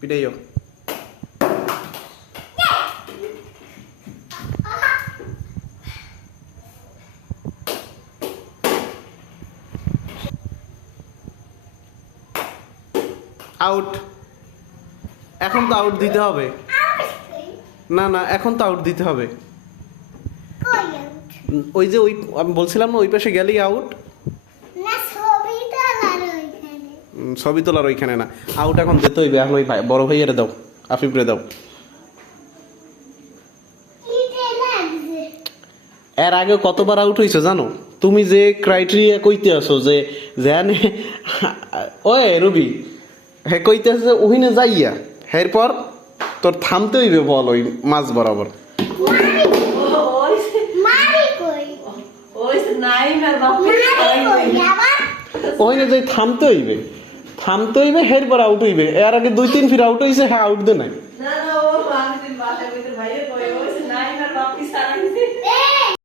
পিটাইও। Out. এখন তো out দিতে হবে। না না, এখন তো আউট দিতে হবে। ওই যে ওই আমি বলছিলাম না, ওই পাশে গেলেই আউট। ছবি তোলার ওইখানে না, আউট এখন দিতে হইবে। এখন ওই বড় ভাইয়ারে দাও, আফিফরে দাও। এর আগে কতবার আউট হয়েছে জানো? তুমি যে ক্রাইটেরিয়া কইতে আসো যে জানে ওই রবি, হ্যাঁ কইতে আছে যে ওহিনে যাইয়া, এরপর তোর থামতে হইবে বল ওই মাছ বরাবর। ওহিনে যাই থামতে হইবে, থামতে হইবে, এরপর আউট হইবে। এর আগে 2-3 ফির আউট হইছে, হ্যাঁ আউট দে নাই।